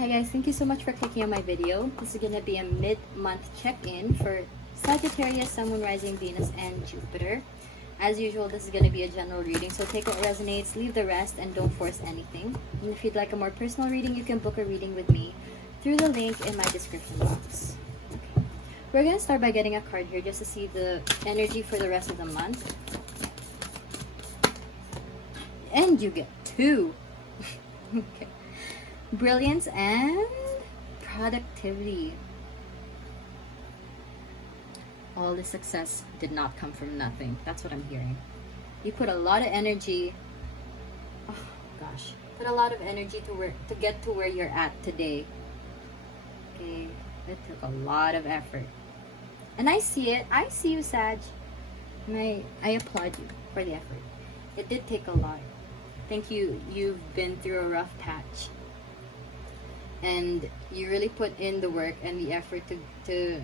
Hi guys, thank you so much for clicking on my video. This is going to be a mid-month check-in for Sagittarius, Sun, Moon, Rising, Venus, and Jupiter. As usual, this is going to be a general reading, so take what resonates, leave the rest, and don't force anything. And if you'd like a more personal reading, you can book a reading with me through the link in my description box. Okay. We're going to start by getting a card here just to see the energy for the rest of the month. And you get two. Okay. Brilliance and productivity. All the success did not come from nothing. That's what I'm hearing. You put a lot of energy. Oh gosh, put a lot of energy to get to where you're at today. Okay, it took a lot of effort, and I see it. I see you, Sag, and I applaud you for the effort. It did take a lot. Thank you. You've been through a rough patch. And you really put in the work and the effort to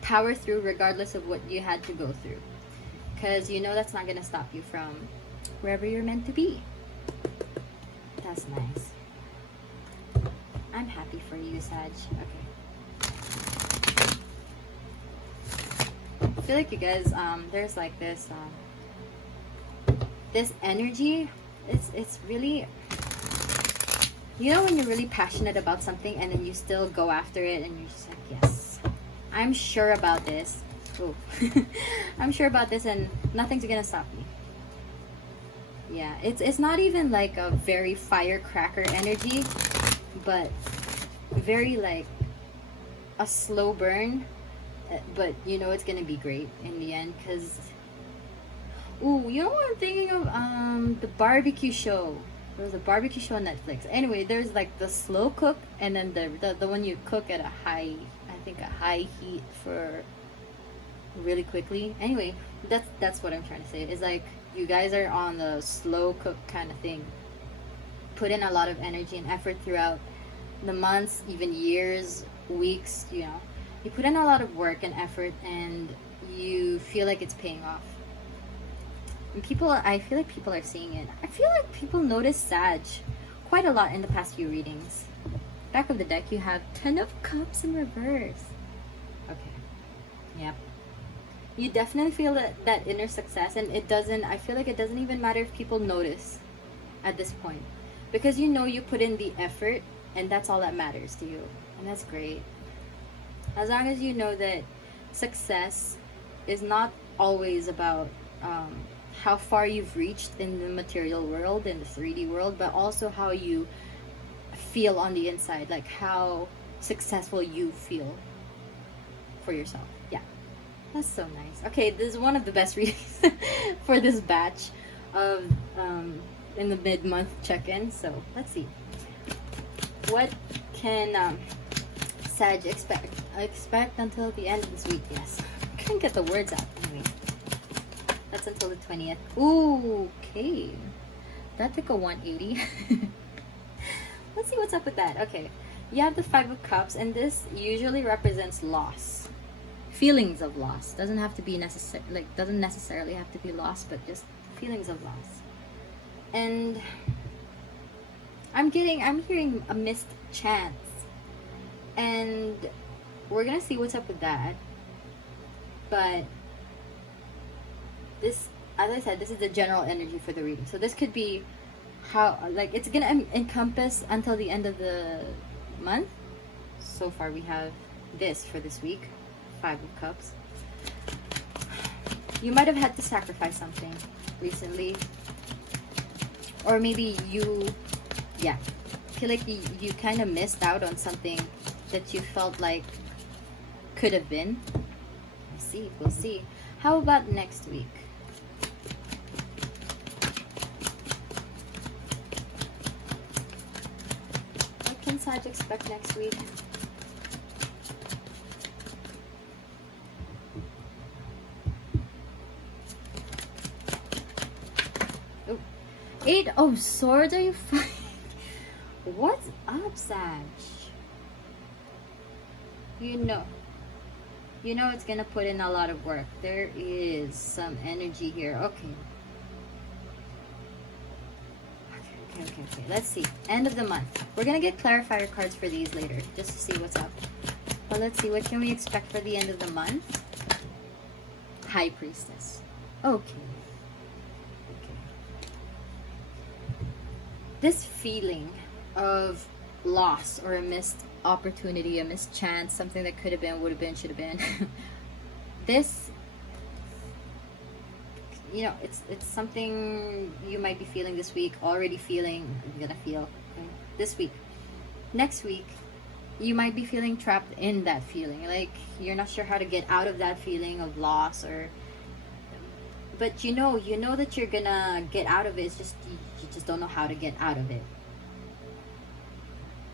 power through regardless of what you had to go through. Because you know that's not going to stop you from wherever you're meant to be. That's nice. I'm happy for you, Sag. Okay. I feel like you guys, there's like this, this energy, it's really... You know when you're really passionate about something and then you still go after it and you're just like, yes, I'm sure about this. Oh, I'm sure about this and nothing's gonna stop me. Yeah, it's not even like a very firecracker energy, but very like a slow burn. But you know it's gonna be great in the end because, ooh, you know what I'm thinking of? The barbecue show. There was a barbecue show on Netflix. Anyway, there's like the slow cook and then the one you cook at a high, I think a high heat for really quickly. Anyway, that's what I'm trying to say. It's like you guys are on the slow cook kind of thing. Put in a lot of energy and effort throughout the months, even years, weeks, you know. You put in a lot of work and effort and you feel like it's paying off. And people, I feel like people are seeing it. I feel like people notice Sag quite a lot in the past few readings. Back of the deck, you have 10 of Cups in reverse. Okay. Yep. You definitely feel that inner success, and it doesn't, I feel like it doesn't even matter if people notice at this point. Because you know you put in the effort, and that's all that matters to you. And that's great. As long as you know that success is not always about how far you've reached in the material world, in the 3D world, but also how you feel on the inside, like how successful you feel for yourself. Yeah, that's so nice. Okay, this is one of the best readings for this batch of in the mid-month check-in. So let's see, what can Sag expect until the end of this week? Yes, I couldn't get the words out. Anyway, that's until the 20th. Ooh, okay. That took a 180. Let's see what's up with that. Okay. You have the 5 of Cups, and this usually represents loss. Feelings of loss. Doesn't have to be doesn't necessarily have to be loss, but just feelings of loss. And I'm hearing a missed chance. And we're gonna see what's up with that. But this, as I said, this is the general energy for the reading. So this could be how, like, it's gonna encompass until the end of the month. So far we have this for this week, 5 of Cups. You might have had to sacrifice something recently, or maybe yeah, feel like you kind of missed out on something that you felt like could have been. We'll see. How about next week? What can Sag expect next week? Oh, 8 of Swords. Are you fine? What's up, Sag? You know it's gonna put in a lot of work. There is some energy here. Okay. Okay. Let's see. End of the month. We're gonna get clarifier cards for these later, just to see what's up. But let's see, what can we expect for the end of the month? High Priestess. Okay. This feeling of loss or a missed opportunity, a missed chance, something that could have been, would have been, should have been. This, you know, it's something you might be feeling this week, already feeling, you're gonna feel this week. Next week, you might be feeling trapped in that feeling, like you're not sure how to get out of that feeling of loss, or but you know that you're gonna get out of it. It's just you just don't know how to get out of it.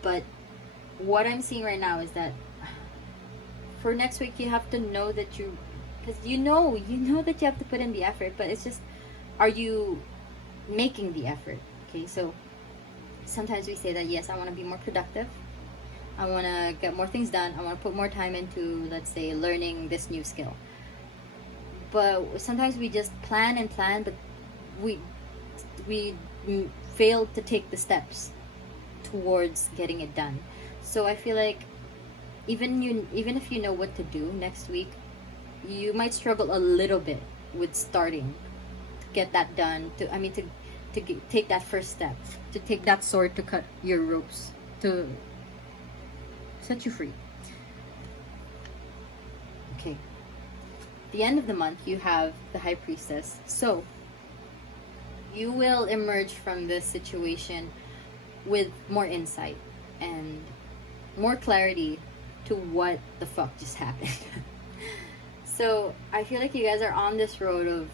But what I'm seeing right now is that for next week, you have to know that because you know that you have to put in the effort, but it's just, are you making the effort? Okay, so sometimes we say that, yes, I want to be more productive, I want to get more things done, I want to put more time into, let's say, learning this new skill. But sometimes we just plan and plan, but we fail to take the steps towards getting it done. So I feel like even if you know what to do next week, you might struggle a little bit with starting to get that done. To take that first step, to take that sword to cut your ropes, to set you free. Okay. The end of the month, you have the High Priestess. So you will emerge from this situation with more insight and more clarity to what the fuck just happened. So I feel like you guys are on this road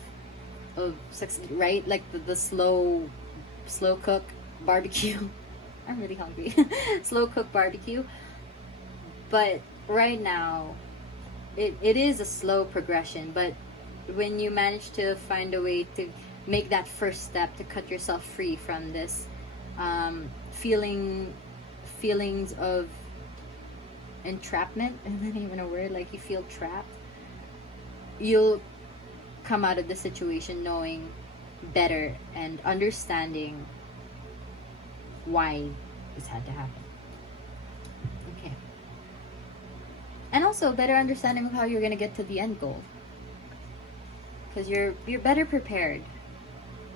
of success, right? Like the slow cook barbecue. I'm really hungry. Slow cook barbecue. But right now, it is a slow progression, but when you manage to find a way to make that first step to cut yourself free from this feelings of entrapment, is that even a word? Like you feel trapped, you'll come out of the situation knowing better and understanding why this had to happen. Okay. And also better understanding of how you're gonna get to the end goal, because you're better prepared.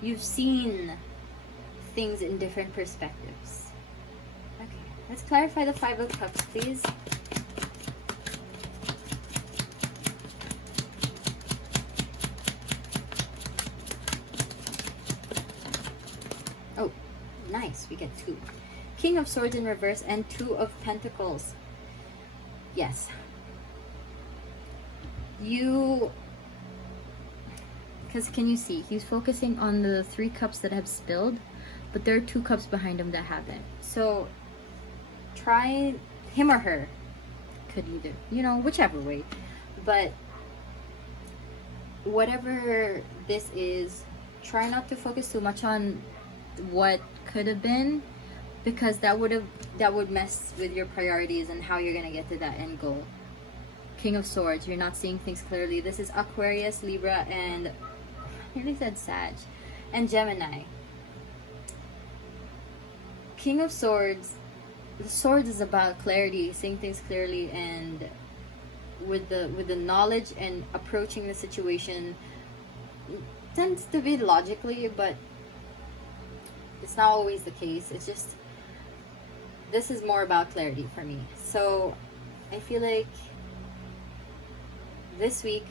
You've seen things in different perspectives. Okay, let's clarify the Five of Cups, please. Oh, nice, we get two. King of Swords in reverse and Two of Pentacles. Yes. Because can you see, he's focusing on the 3 cups that have spilled, but there are 2 cups behind him that haven't. So try, him or her, could either, whichever way, but whatever this is, try not to focus too much on what could have been, because that would mess with your priorities and how you're gonna get to that end goal. King of Swords, you're not seeing things clearly. This is Aquarius, Libra, and I nearly said Sag, and Gemini. King of Swords, the Swords is about clarity, seeing things clearly, and with the knowledge and approaching the situation tends to be logically, but it's not always the case. It's just, this is more about clarity for me. So I feel like this week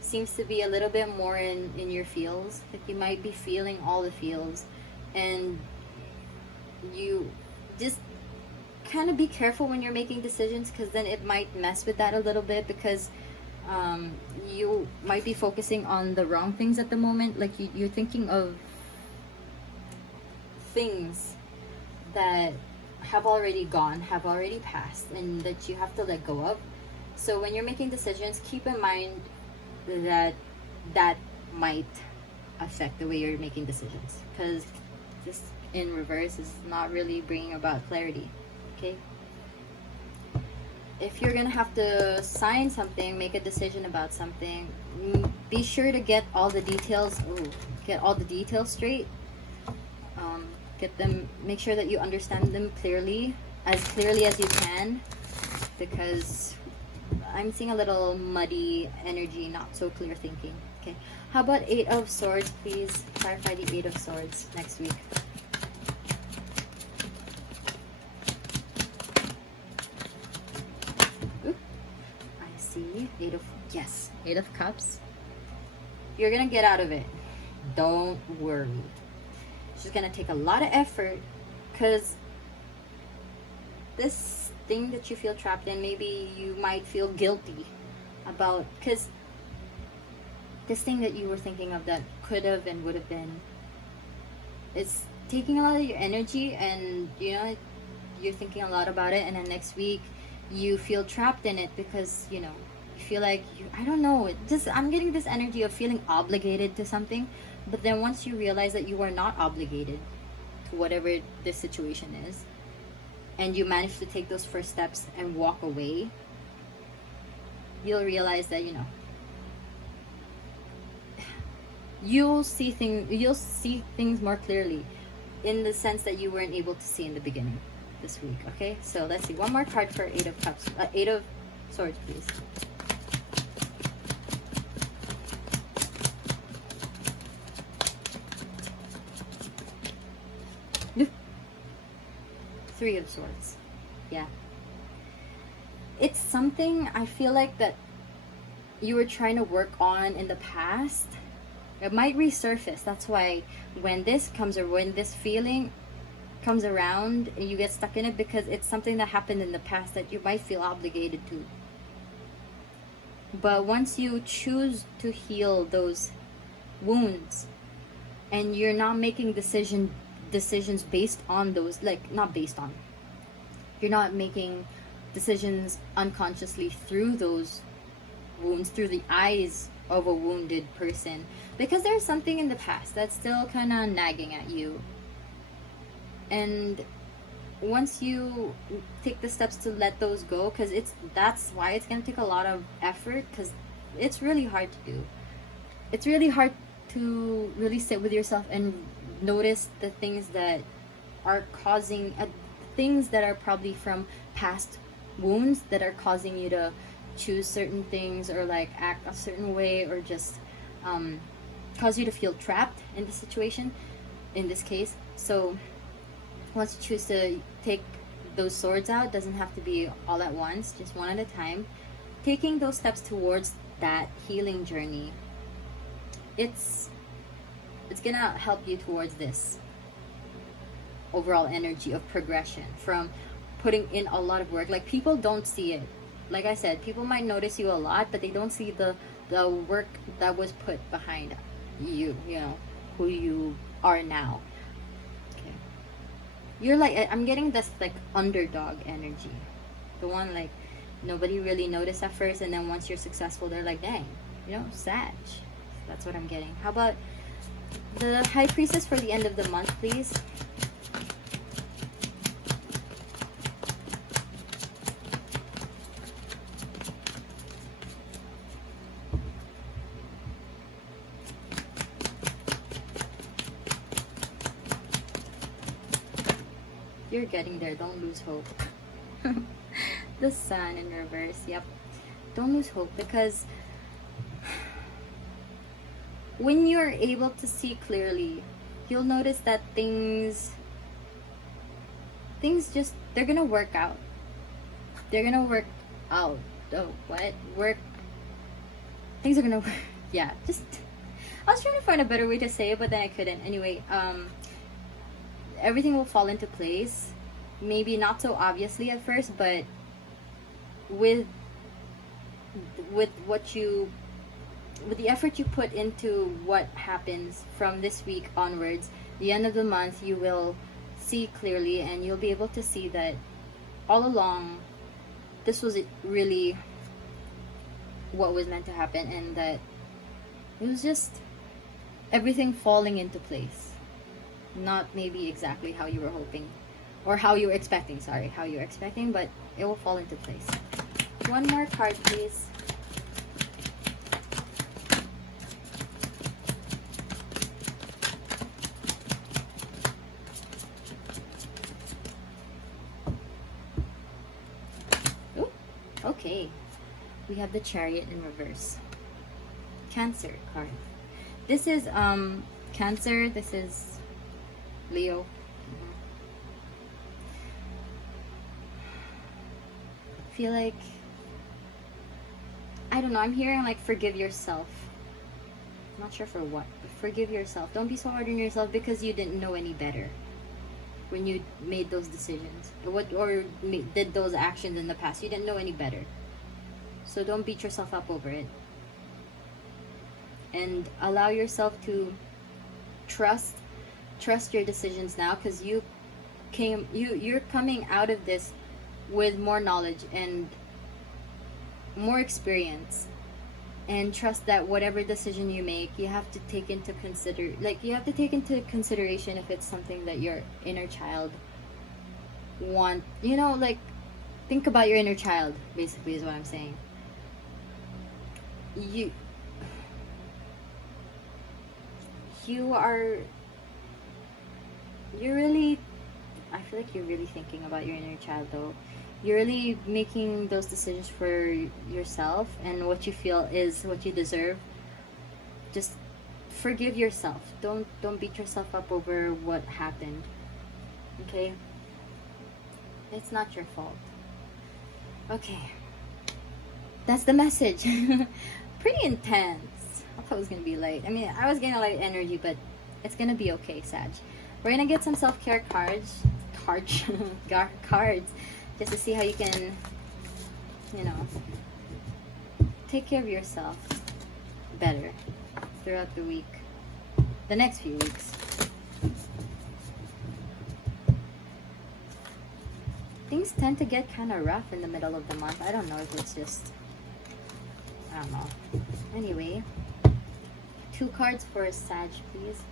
seems to be a little bit more in your feels. Like you might be feeling all the feels, and you just kind of be careful when you're making decisions, because then it might mess with that a little bit, because you might be focusing on the wrong things at the moment. Like you're thinking of things that have already gone, have already passed, and that you have to let go of. So when you're making decisions, keep in mind that that might affect the way you're making decisions, because this in reverse is not really bringing about clarity. Okay, if you're gonna have to sign something, make a decision about something, be sure to get all the details straight. Make sure that you understand them clearly as you can, because I'm seeing a little muddy energy, not so clear thinking. Okay, how about 8 of Swords, please? Clarify the 8 of Swords next week. Oop. I see 8 of Cups. You're gonna get out of it. Don't worry. It's just gonna take a lot of effort, because this thing that you feel trapped in, maybe you might feel guilty about, because this thing that you were thinking of that could have and would have been, it's taking a lot of your energy, and you know, you're thinking a lot about it, and then next week you feel trapped in it because, you know, you feel like I don't know, I'm getting this energy of feeling obligated to something. But then once you realize that you are not obligated to whatever this situation is, and you manage to take those first steps and walk away, you'll realize that, you know, you'll see things more clearly, in the sense that you weren't able to see in the beginning this week. Okay, so let's see one more card for 8 of Cups, 8 of Swords, please. Three of Swords. Yeah. It's something I feel like that you were trying to work on in the past. It might resurface. That's why when this comes, or when this feeling comes around, you get stuck in it, because it's something that happened in the past that you might feel obligated to. But once you choose to heal those wounds, and you're not making decisions based on those, like, not based on, you're not making decisions unconsciously through those wounds, through the eyes of a wounded person, because there's something in the past that's still kind of nagging at you. And once you take the steps to let those go, because that's why it's going to take a lot of effort, because it's really hard to do. It's really hard to really sit with yourself and notice the things that are causing things that are probably from past wounds that are causing you to choose certain things, or like act a certain way, or just cause you to feel trapped in the situation, in this case. So once you choose to take those swords out, doesn't have to be all at once, just one at a time, taking those steps towards that healing journey, it's gonna help you towards this overall energy of progression, from putting in a lot of work. Like, people don't see it. Like I said, people might notice you a lot, but they don't see the work that was put behind you, you know, who you are now. Okay, you're like, I'm getting this like underdog energy, the one like nobody really noticed at first, and then once you're successful, they're like, dang, you know, Sag. That's what I'm getting. How about the High Priestess for the end of the month, please? You're getting there. Don't lose hope. The Sun in reverse. Yep. Don't lose hope, because when you're able to see clearly, you'll notice that things just, they're gonna work out. They're gonna work out. Oh, what? Things are gonna work. Yeah, just, I was trying to find a better way to say it, but then I couldn't. Anyway, everything will fall into place. Maybe not so obviously at first, but with the effort you put into what happens from this week onwards, the end of the month, you will see clearly, and you'll be able to see that all along this was really what was meant to happen, and that it was just everything falling into place. Not maybe exactly how you were hoping, or how you were expecting, but it will fall into place. One more card, please. Okay. We have the Chariot in reverse. Cancer card. This is Cancer. This is Leo. Feel like, I don't know, I'm hearing like forgive yourself. I'm not sure for what, but forgive yourself. Don't be so hard on yourself because you didn't know any better when you made those decisions or did those actions in the past. You didn't know any better, so don't beat yourself up over it, and allow yourself to trust your decisions now, because you're coming out of this with more knowledge and more experience, and trust that whatever decision you make, you have to take into consideration if it's something that your inner child want, like, think about your inner child, basically, is what I'm saying. You're really, I feel like you're really thinking about your inner child, though. You're really making those decisions for yourself and what you feel is what you deserve. Just forgive yourself. Don't beat yourself up over what happened. Okay? It's not your fault. Okay. That's the message. Pretty intense. I thought it was gonna be light. I mean, I was getting a light energy, but it's gonna be okay, Sag. We're gonna get some self-care cards, just to see how you can, take care of yourself better throughout the week, the next few weeks. Things tend to get kind of rough in the middle of the month. I don't know if it's just, I don't know. Anyway, 2 cards for a Sag, please.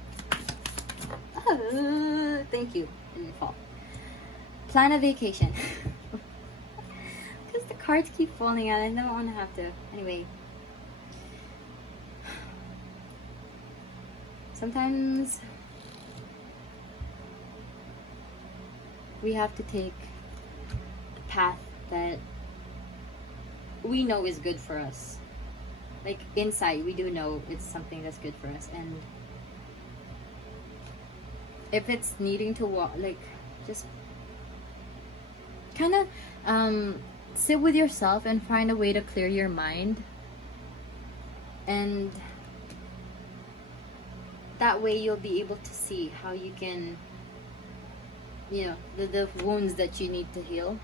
Thank you. Didn't fall. Plan a vacation. Because the cards keep falling out. I don't want to have to. Anyway. Sometimes we have to take the path that we know is good for us. Like, inside, we do know it's something that's good for us. And if it's needing to walk, like, just kind of sit with yourself and find a way to clear your mind, and that way you'll be able to see how you can, the wounds that you need to heal,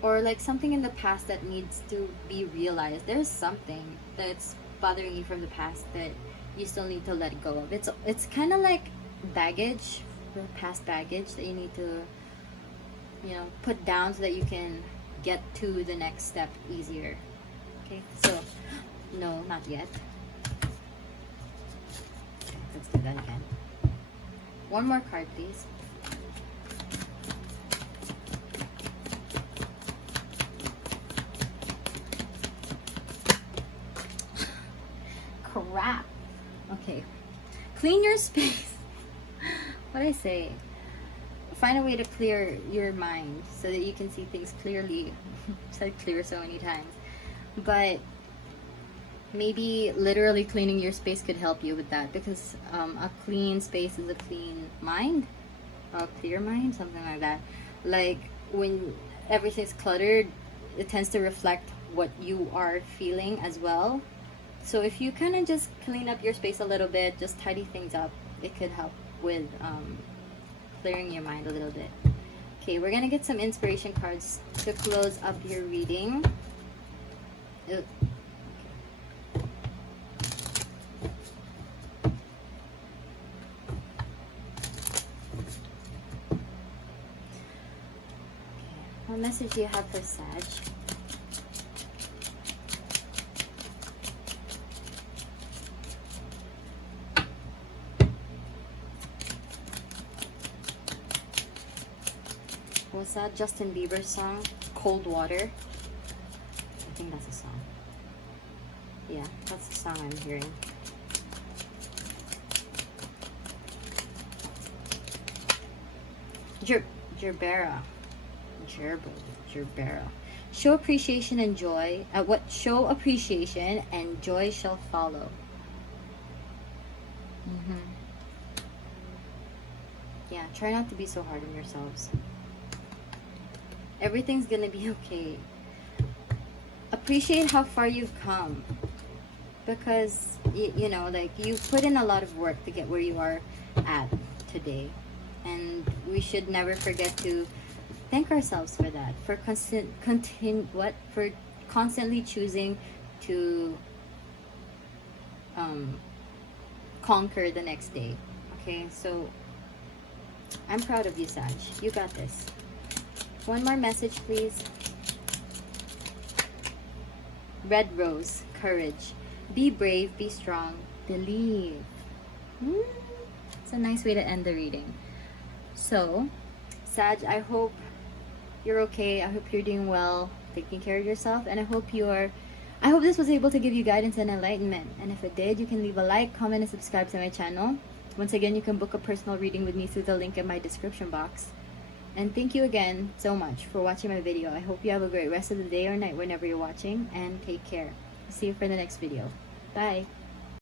or like something in the past that needs to be realized. There's something that's bothering you from the past that you still need to let go of. It's kind of like baggage, past baggage that you need to put down so that you can get to the next step easier. Okay, so no, not yet. Let's do that again. One more card, please. Crap. Okay. Clean your space. What did I say? Find a way to clear your mind so that you can see things clearly. I've said clear so many times. But maybe literally cleaning your space could help you with that, because a clean space is a clean mind. A clear mind, something like that. Like, when everything's cluttered, it tends to reflect what you are feeling as well. So if you kind of just clean up your space a little bit, just tidy things up, it could help with clearing your mind a little bit. Okay, we're gonna get some inspiration cards to close up your reading. Okay. What message do you have for Sag? Was that Justin Bieber's song, Cold Water? I think that's a song. Yeah, that's the song I'm hearing. Gerbera. Show appreciation and joy. Show appreciation and joy shall follow. Yeah, try not to be so hard on yourselves. Everything's gonna be okay. Appreciate how far you've come, because you know, like, you put in a lot of work to get where you are at today, and we should never forget to thank ourselves for that, for constantly choosing to conquer the next day. Okay, so I'm proud of you, Sag. You got this. One more message, please. Red Rose, courage. Be brave, be strong, believe. It's a nice way to end the reading. So, Sag, I hope you're okay. I hope you're doing well, taking care of yourself, and I hope this was able to give you guidance and enlightenment. And if it did, you can leave a like, comment, and subscribe to my channel. Once again, you can book a personal reading with me through the link in my description box. And thank you again so much for watching my video. I hope you have a great rest of the day or night whenever you're watching, and take care. See you for the next video. Bye.